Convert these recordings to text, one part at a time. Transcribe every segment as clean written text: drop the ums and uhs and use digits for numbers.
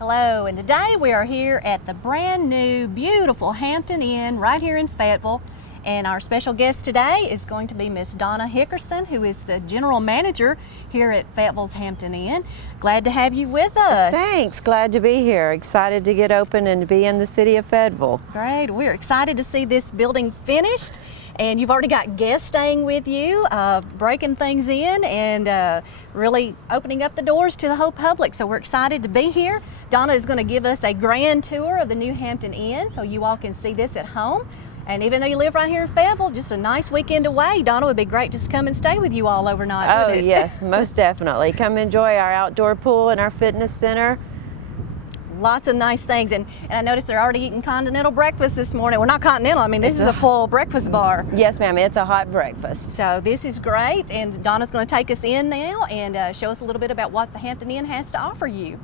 Hello, and today we are here at the brand new, beautiful Hampton Inn right here in Fayetteville. And our special guest today is going to be Miss Donna Hickerson, who is the general manager here at Fayetteville's Hampton Inn. Glad to have you with us. Thanks, glad to be here. Excited to get open and to be in the city of Fayetteville. Great, we're excited to see this building finished. And you've already got guests staying with you, breaking things in and really opening up the doors to the whole public. So we're excited to be here. Donna is going to give us a grand tour of the new Hampton Inn so you all can see this at home. And even though you live right here in Fayetteville, just a nice weekend away, Donna, would be great just to come and stay with you all overnight. Oh yes, most definitely. Come enjoy our outdoor pool and our fitness center. Lots of nice things, and I noticed they're already eating continental breakfast this morning. Well, not continental, I mean this is a full breakfast bar. Yes ma'am, it's a hot breakfast. So this is great, and Donna's going to take us in now and show us a little bit about what the Hampton Inn has to offer you.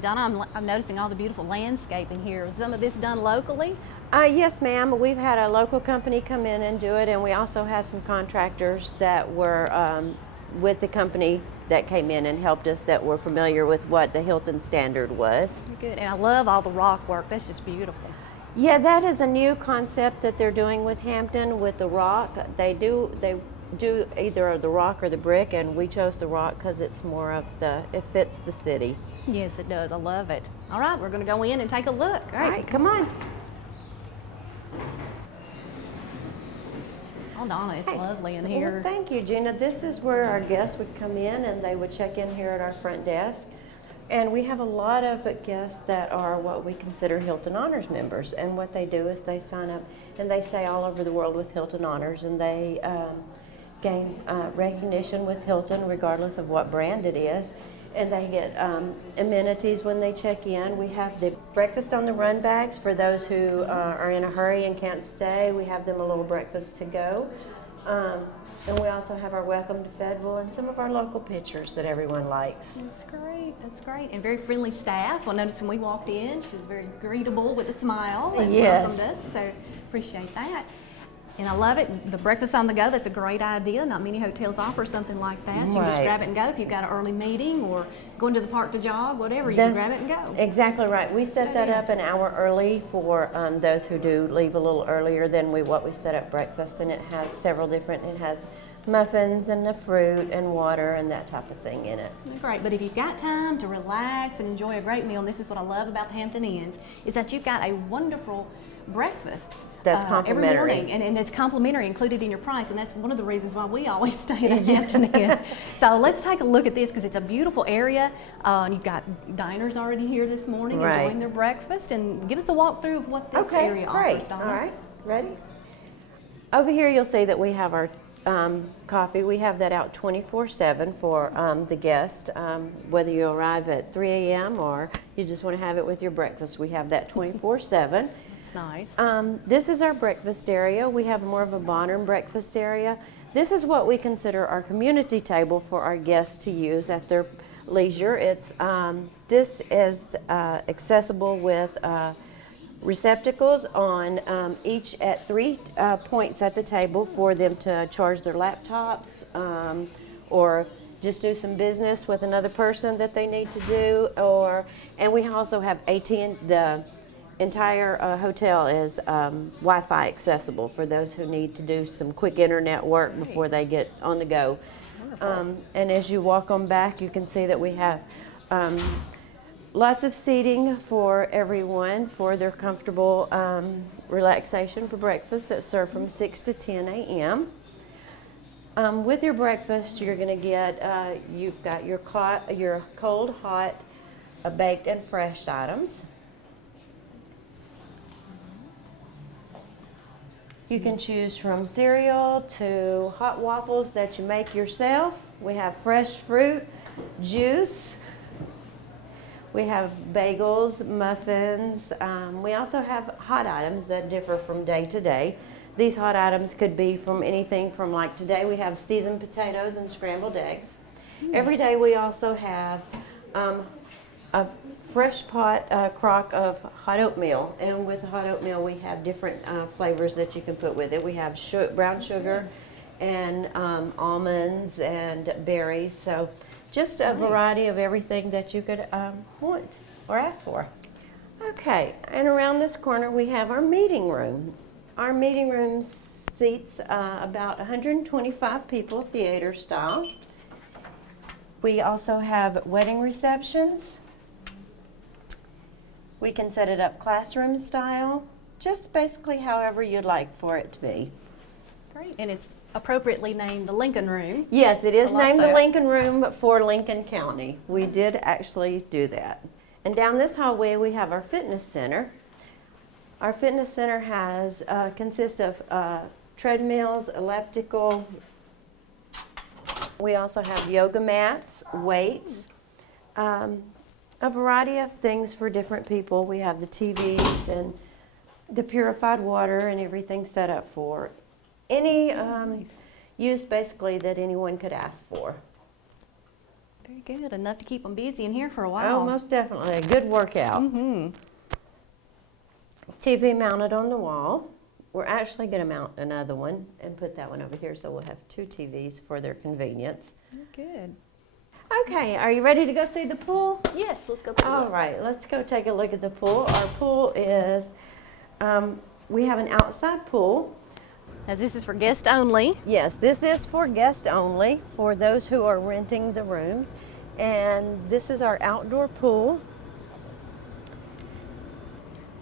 Donna, I'm noticing all the beautiful landscaping here. Was some of this done locally? Yes ma'am, we've had a local company come in and do it, and we also had some contractors that were with the company that came in and helped us that were familiar with what the Hilton standard was. Good, and I love all the rock work. That's just beautiful. Yeah, that is a new concept that they're doing with Hampton with the rock. They do either the rock or the brick, and we chose the rock because it's more of it fits the city. Yes, it does. I love it. All right, we're going to go in and take a look. All right, come on. Oh, Donna, it's lovely in here. Well, thank you, Gina. This is where our guests would come in and they would check in here at our front desk. And we have a lot of guests that are what we consider Hilton Honors members. And what they do is they sign up and they stay all over the world with Hilton Honors, and they gain recognition with Hilton regardless of what brand it is. And they get amenities when they check in. We have the breakfast on the run bags for those who are in a hurry and can't stay. We have them a little breakfast to go. And we also have our welcome to Fayetteville and some of our local pictures that everyone likes. That's great, that's great. And very friendly staff. Well, notice when we walked in, she was very greetable with a smile and welcomed us, so appreciate that. And I love it. The breakfast on the go, that's a great idea. Not many hotels offer something like that. So you can just grab it and go. If you've got an early meeting or going to the park to jog, whatever, you can grab it and go. Exactly right. We set that up an hour early for those who do leave a little earlier than what we set up breakfast. And it has several different, it has muffins and the fruit and water and that type of thing in it. Great, but if you've got time to relax and enjoy a great meal, and this is what I love about the Hampton Inns, is that you've got a wonderful breakfast. That's complimentary. Every morning, and it's complimentary included in your price, and that's one of the reasons why we always stay at a Hampton Inn. So let's take a look at this because it's a beautiful area. And you've got diners already here this morning enjoying their breakfast, and give us a walkthrough of what this area offers, Donna. All right, ready? Over here you'll see that we have our coffee. We have that out 24/7 for the guest. Whether you arrive at 3 a.m. or you just want to have it with your breakfast, we have that 24/7. Nice. This is our breakfast area. We have more of a modern breakfast area. This is what we consider our community table for our guests to use at their leisure. This is accessible with receptacles on each at 3 points at the table for them to charge their laptops or just do some business with another person that they need to do. And we also have the entire hotel is Wi-Fi accessible for those who need to do some quick internet work before they get on the go. And as you walk on back, you can see that we have lots of seating for everyone for their comfortable relaxation for breakfast that's served from 6 to 10 a.m. With your breakfast, you're going to get, you've got your cold, hot, baked, and fresh items. You can choose from cereal to hot waffles that you make yourself. We have fresh fruit, juice. We have bagels, muffins. We also have hot items that differ from day to day. These hot items could be from anything from, like today we have seasoned potatoes and scrambled eggs. Every day we also have a fresh pot crock of hot oatmeal, and with the hot oatmeal we have different flavors that you can put with it. We have brown sugar and almonds and berries, so just a variety of everything that you could want. or ask for. Okay, and around this corner we have our meeting room. Our meeting room seats about 125 people, theater style. We also have wedding receptions. We can set it up classroom style, just basically however you'd like for it to be. Great. And it's appropriately named the Lincoln Room. Yes, it is I like named the that. Lincoln Room for Lincoln County. We did actually do that. And down this hallway we have our fitness center. Our fitness center has consists of treadmills, elliptical. We also have yoga mats, weights, a variety of things for different people. We have the TVs and the purified water and everything set up for any use basically that anyone could ask for. Very good. Enough to keep them busy in here for a while. Oh, most definitely. A good workout. Mm-hmm. TV mounted on the wall. We're actually going to mount another one and put that one over here so we'll have two TVs for their convenience. Good. Okay, are you ready to go see the pool? Yes, let's go. Take a All look. right, let's go take a look at the pool. Our pool is, we have an outside pool. Now this is for guests only. Yes, this is for guests only, for those who are renting the rooms. And this is our outdoor pool.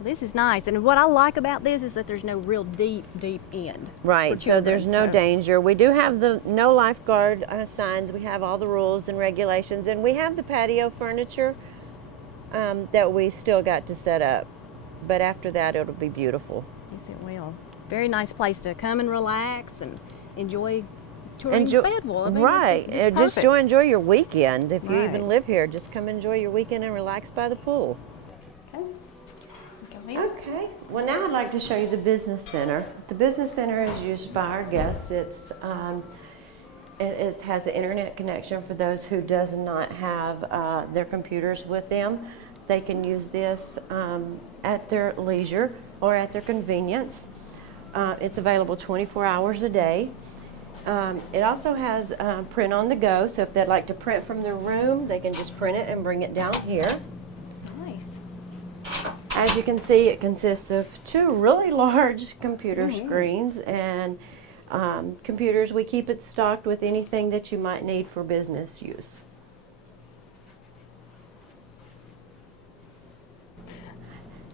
This is nice, and what I like about this is that there's no real deep end. Right, so there's no danger. We do have the no lifeguard signs. We have all the rules and regulations, and we have the patio furniture that we still got to set up. But after that, it'll be beautiful. Yes, it will. Very nice place to come and relax and enjoy touring Fayetteville. I mean, right, it's just perfect. enjoy your weekend. If you even Right. live here, just come enjoy your weekend and relax by the pool. Okay. Go in. Okay, well now I'd like to show you the business center. The business center is used by our guests. It has the internet connection for those who does not have their computers with them. They can use this at their leisure or at their convenience. It's available 24 hours a day. It also has print on the go, so if they'd like to print from their room, they can just print it and bring it down here. Nice. As you can see, it consists of two really large computer screens and computers. We keep it stocked with anything that you might need for business use.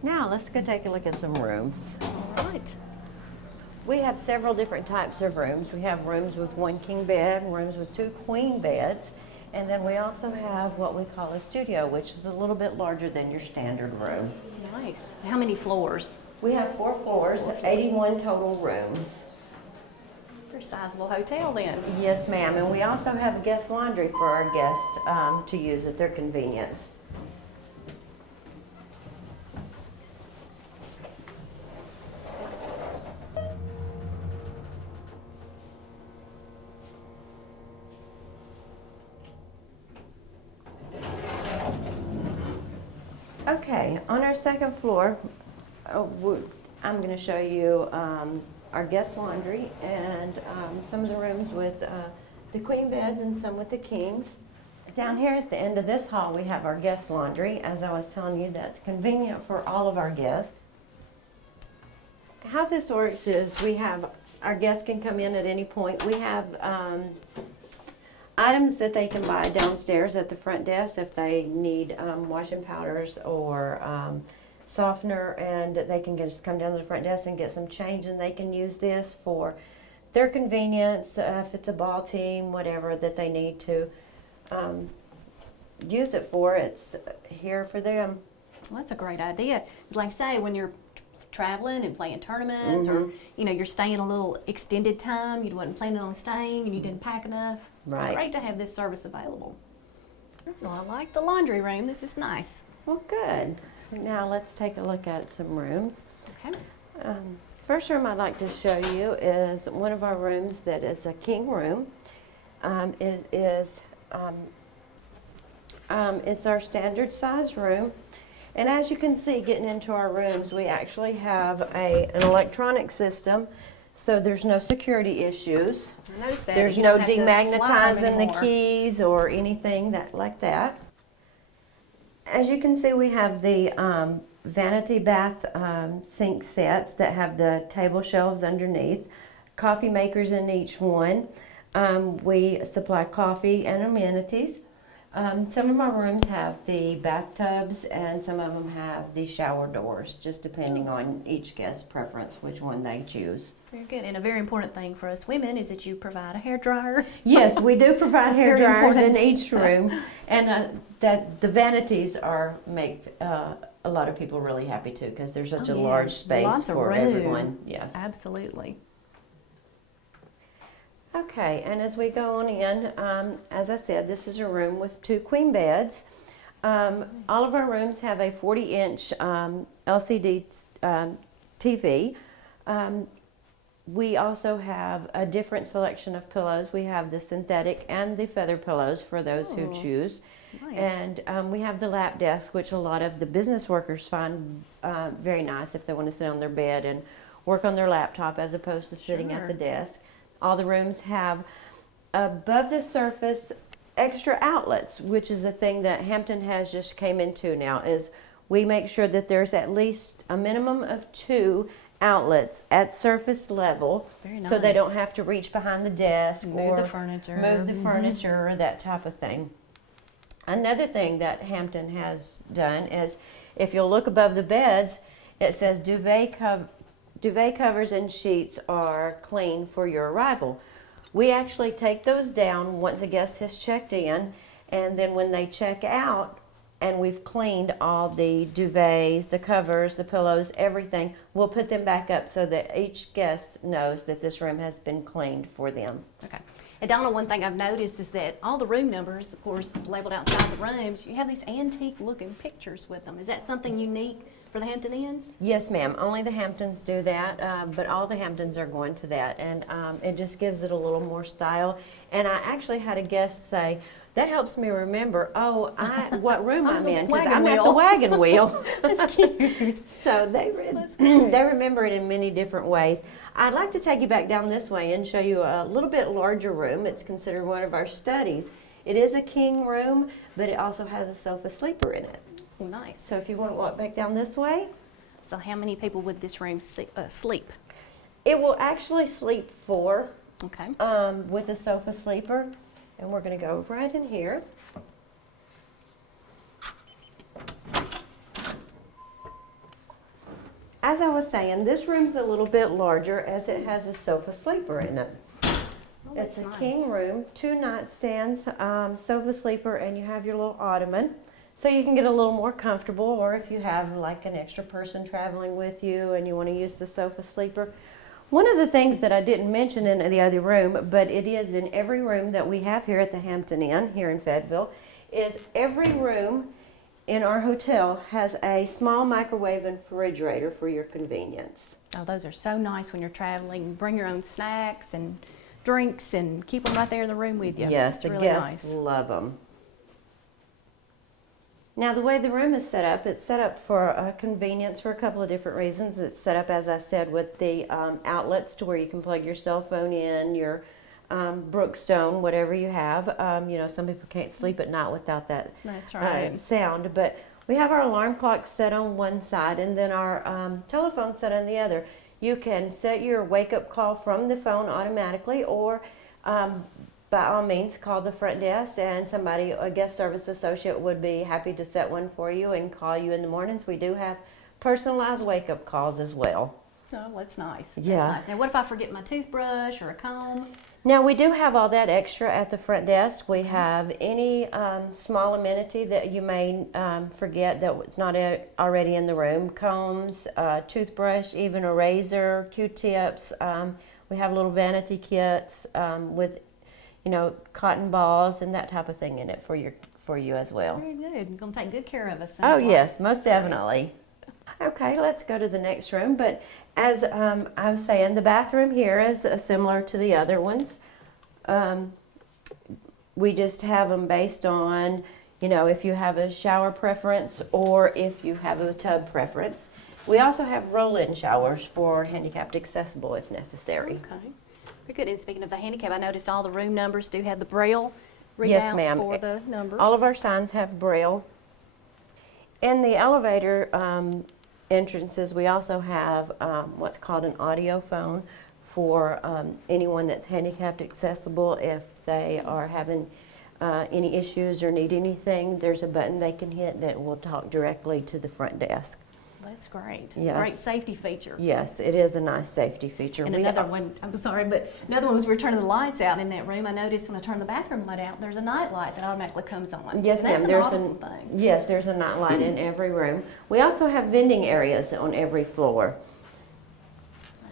Now let's go take a look at some rooms. All right. We have several different types of rooms. We have rooms with one king bed, rooms with two queen beds, and then we also have what we call a studio, which is a little bit larger than your standard room. Nice. How many floors? We have 4 floors, 81 total rooms. Pretty sizable hotel then. Yes, ma'am, and we also have a guest laundry for our guests to use at their convenience. Okay, on our second floor, I'm going to show you our guest laundry and some of the rooms with the queen beds and some with the kings. Down here at the end of this hall, we have our guest laundry. As I was telling you, that's convenient for all of our guests. How this works is we have, our guests can come in at any point. We have items that they can buy downstairs at the front desk if they need washing powders or softener, and they can just come down to the front desk and get some change, and they can use this for their convenience, if it's a ball team, whatever that they need to use it for. It's here for them. Well, that's a great idea. It's like, say, when you're traveling and playing tournaments, or you're staying a little extended time, you wasn't planning on staying and you didn't pack enough. Right. It's great to have this service available. Well, I like the laundry room. This is nice. Well, good. Now let's take a look at some rooms. Okay. First room I'd like to show you is one of our rooms that is a king room. It is it's our standard size room. And as you can see, getting into our rooms, we actually have an electronic system, so there's no security issues. I noticed that. There's You no don't have to slide 'em demagnetizing the anymore. keys or anything like that. As you can see, we have the vanity bath sink sets that have the table shelves underneath, coffee makers in each one. We supply coffee and amenities. Some of our rooms have the bathtubs and some of them have the shower doors, just depending on each guest's preference, which one they choose. Very good. And a very important thing for us women is that you provide a hair dryer. Yes, we do provide hair very dryers in important. each room, and that the vanities make a lot of people really happy too, because there's such a large space Lots of for room. everyone. Yes. Absolutely. Okay, and as we go on in, as I said, this is a room with 2 queen beds. All of our rooms have a 40-inch LCD TV. We also have a different selection of pillows. We have the synthetic and the feather pillows for those who choose. Nice. And we have the lap desk, which a lot of the business workers find very nice if they want to sit on their bed and work on their laptop as opposed to sitting at the desk. All the rooms have above the surface extra outlets, which is a thing that Hampton has just came into now, is we make sure that there's at least a minimum of 2 outlets at surface level. Very so they nice. don't have to reach behind the desk Move or the furniture. move the furniture or that type of thing. Another thing that Hampton has done is if you'll look above the beds, it says duvet covers and sheets are clean for your arrival. We actually take those down once a guest has checked in, and then when they check out and we've cleaned all the duvets, the covers, the pillows, everything, we'll put them back up so that each guest knows that this room has been cleaned for them. Okay. And Donna, one thing I've noticed is that all the room numbers, of course, labeled outside the rooms, you have these antique looking pictures with them. Is that something unique for the Hampton Inns? Yes, ma'am. Only the Hamptons do that, but all the Hamptons are going to that, and it just gives it a little more style. And I actually had a guest say, that helps me remember, what room I'm in, because I'm at the wagon wheel. That's cute. So they remember it in many different ways. I'd like to take you back down this way and show you a little bit larger room. It's considered one of our studies. It is a king room, but it also has a sofa sleeper in it. Oh, nice. So if you want to walk back down this way, So how many people would this room sleep? it will actually sleep 4 Okay. with a sofa sleeper. And we're going to go right in here. As I was saying, this room's a little bit larger as it has a sofa sleeper in it. Oh, It's that's a nice. king room, 2 nightstands, sofa sleeper, and you have your little ottoman. So you can get a little more comfortable, or if you have like an extra person traveling with you and you want to use the sofa sleeper. One of the things that I didn't mention in the other room, but it is in every room that we have here at the Hampton Inn, here in Fayetteville, is every room in our hotel has a small microwave and refrigerator for your convenience. Oh, those are so nice when you're traveling. Bring your own snacks and drinks and keep them right there in the room with you. Yes, It's the really guests nice. love them. Now, the way the room is set up, it's set up for convenience for a couple of different reasons. It's set up, as I said, with the outlets to where you can plug your cell phone in, your Brookstone, whatever you have. You know, some people can't sleep at night without that That's right. sound. But we have our alarm clock set on one side and then our telephone set on the other. You can set your wake-up call from the phone automatically, or by all means, call the front desk and somebody, a guest service associate, would be happy to set one for you and call you in the mornings. We do have personalized wake-up calls as well. Oh, that's nice. Yeah. That's nice. Now, what if I forget my toothbrush or a comb? Now, we do have all that extra at the front desk. We have any small amenity that you may forget that was not already in the room. Combs, toothbrush, even a razor, Q-tips. We have little vanity kits with, you know, cotton balls and that type of thing in it for you as well. Very good. You're going to take good care of us. Oh, sounds like. yes, most definitely. Okay, let's go to the next room. But as I was saying, the bathroom here is similar to the other ones. We just have them based on, you know, if you have a shower preference or if you have a tub preference. We also have roll-in showers for handicapped accessible if necessary. Okay. Very good. And speaking of the handicap, I noticed all the room numbers do have the Braille readouts Yes, ma'am. for the numbers. All of our signs have Braille. In the elevator entrances, we also have what's called an audio phone for anyone that's handicapped accessible. If they are having any issues or need anything, there's a button they can hit that will talk directly to the front desk. That's great. Yes. Great safety feature. Yes, it is a nice safety feature. And another one, I'm sorry, but another one was we were turning the lights out in that room. I noticed when I turn the bathroom light out, there's a night light that automatically comes on. Yes, and ma'am. that's an awesome thing. Yes, there's a night light in every room. We also have vending areas on every floor.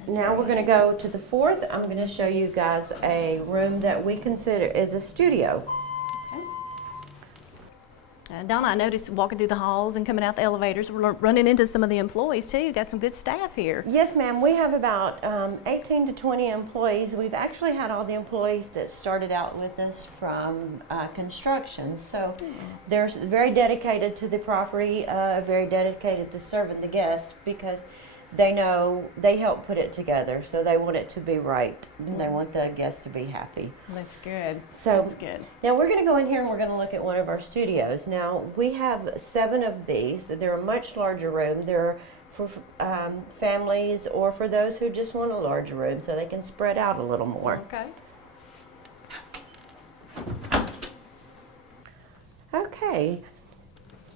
Now we're going to go to the fourth. I'm going to show you guys a room that we consider is a studio. Donna, I noticed walking through the halls and coming out the elevators, we're running into some of the employees too. You've got some good staff here. Yes, ma'am. We have about 18 to 20 employees. We've actually had all the employees that started out with us from construction. So they're very dedicated to the property, very dedicated to serving the guests because they know they help put it together. So they want it to be right and they want the guests to be happy. That's good. So That's good. now we're going to go in here and we're going to look at one of our studios. Now we have 7 of these. They're a much larger room. They're for families or for those who just want a larger room so they can spread out a little more. Okay. Okay.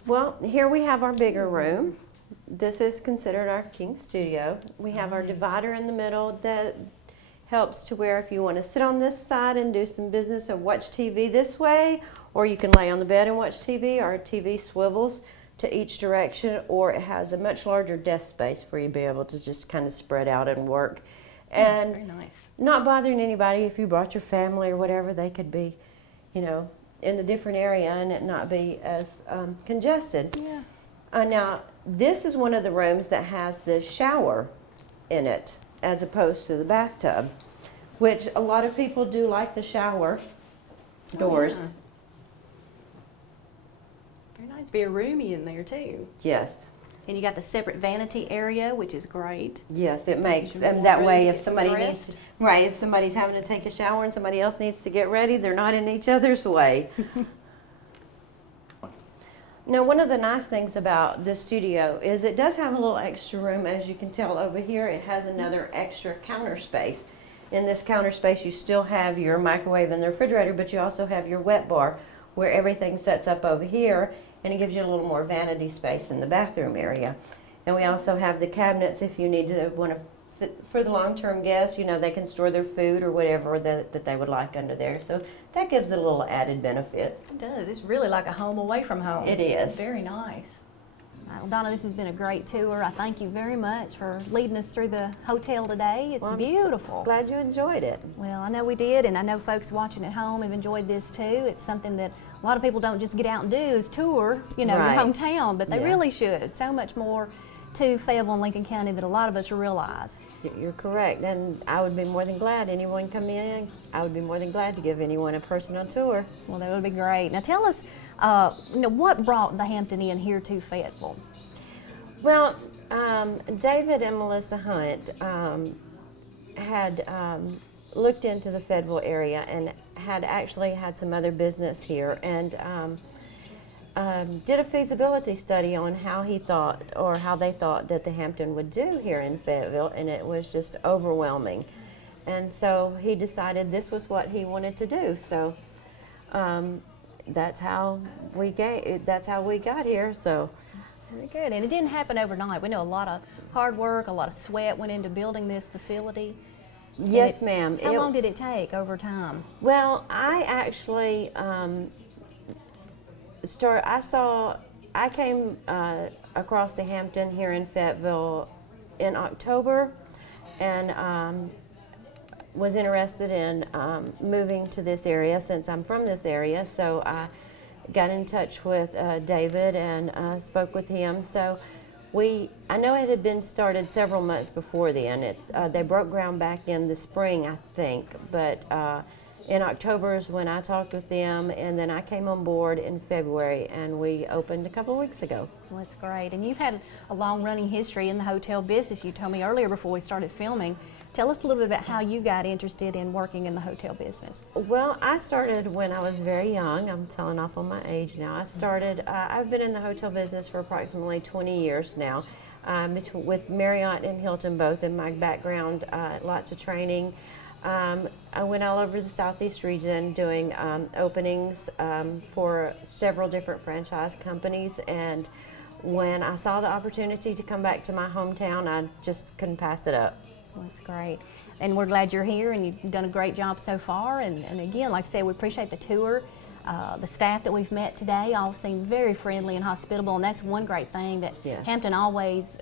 Well, here we have our bigger room. This is considered our king studio. We have our divider in the middle that helps to where if you want to sit on this side and do some business or watch TV this way, or you can lay on the bed and watch TV. Our TV swivels to each direction, or it has a much larger desk space for you to be able to just kind of spread out and work. And very nice. Not bothering anybody. If you brought your family or whatever, they could be, you know, in a different area and it not be as congested. Yeah. Now, this is one of the rooms that has the shower in it as opposed to the bathtub, which a lot of people do like the shower doors. Oh, yeah. Very nice. Very roomy in there too. Yes. And you got the separate vanity area, which is great. Yes, it makes, Gives you and more that room way to if get somebody dressed. needs, right, if somebody's having to take a shower and somebody else needs to get ready, they're not in each other's way. Now, one of the nice things about this studio is it does have a little extra room. As you can tell over here, it has another extra counter space. In this counter space, you still have your microwave and the refrigerator, but you also have your wet bar where everything sets up over here, and it gives you a little more vanity space in the bathroom area. And we also have the cabinets if you need to, for the long-term guests, you know, they can store their food or whatever that they would like under there. So that gives it a little added benefit. It does. It's really like a home away from home. It is. Very nice. Well, Donna, this has been a great tour. I thank you very much for leading us through the hotel today. It's Well, I'm beautiful. Glad you enjoyed it. Well, I know we did, and I know folks watching at home have enjoyed this too. It's something that a lot of people don't just get out and do is tour, you know, Right. your hometown, but they Yeah. really should. So much more to Fayetteville and Lincoln County that a lot of us realize. You're correct, and I would be more than glad anyone come in. I would be more than glad to give anyone a personal tour. Well, that would be great. Now tell us, you know, what brought the Hampton Inn here to Fayetteville? Well, David and Melissa Hunt had looked into the Fayetteville area and had actually had some other business here, and did a feasibility study on how he thought or how they thought that the Hampton would do here in Fayetteville, and it was just overwhelming. And so he decided this was what he wanted to do. So that's how we got here. So Very good. And it didn't happen overnight. We know a lot of hard work, a lot of sweat went into building this facility. yes, ma'am. How long did it take over time? Well, I actually I came across the Hampton here in Fayetteville in October, and was interested in moving to this area since I'm from this area. So I got in touch with David and spoke with him. So I know it had been started several months before then. They broke ground back in the spring, I think, but in October is when I talked with them, and then I came on board in February, and we opened a couple of weeks ago. Well, that's great. And you've had a long running history in the hotel business. You told me earlier before we started filming Tell us a little bit about how you got interested in working in the hotel business. Well, I started when I was very young. I'm telling off on my age now. I've been in the hotel business for approximately 20 years now, with Marriott and Hilton both in my background, lots of training. I went all over the Southeast region doing openings for several different franchise companies, and when I saw the opportunity to come back to my hometown, I just couldn't pass it up. That's great. And we're glad you're here, and you've done a great job so far. And again, like I said, we appreciate the tour. The staff that we've met today all seem very friendly and hospitable, and that's one great thing that Yes. Hampton always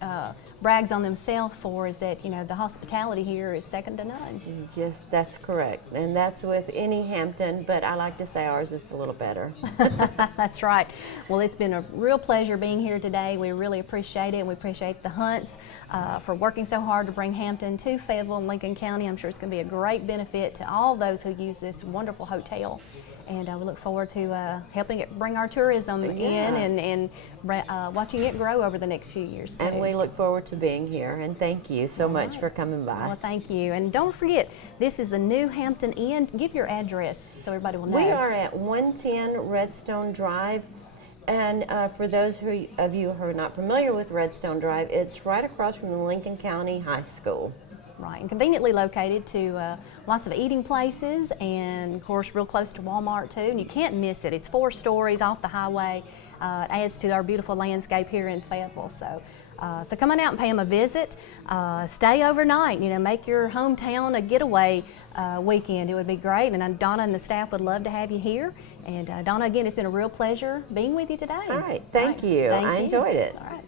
brags on themselves for, is that, you know, the hospitality here is second to none. Yes, that's correct. And that's with any Hampton, but I like to say ours is a little better. That's right. Well, it's been a real pleasure being here today. We really appreciate it, and we appreciate the Hunts for working so hard to bring Hampton to Fayetteville and Lincoln County. I'm sure it's going to be a great benefit to all those who use this wonderful hotel. And we look forward to helping it bring our tourism Yeah. in and watching it grow over the next few years too. And we look forward to being here, and thank you so much right. for coming by. Well, thank you. And don't forget, this is the new Hampton Inn. Give your address so everybody will know. We are at 110 Redstone Drive, and for those of you who are not familiar with Redstone Drive, it's right across from the Lincoln County High School. Right, and conveniently located to lots of eating places, and of course real close to Walmart too, and you can't miss it. It's 4 stories off the highway. It adds to our beautiful landscape here in Fayetteville. So come on out and pay them a visit. Stay overnight, you know, make your hometown a getaway weekend. It would be great, and Donna and the staff would love to have you here. And Donna, again, it's been a real pleasure being with you today. All right, thank you. Thank I you. enjoyed it. All right.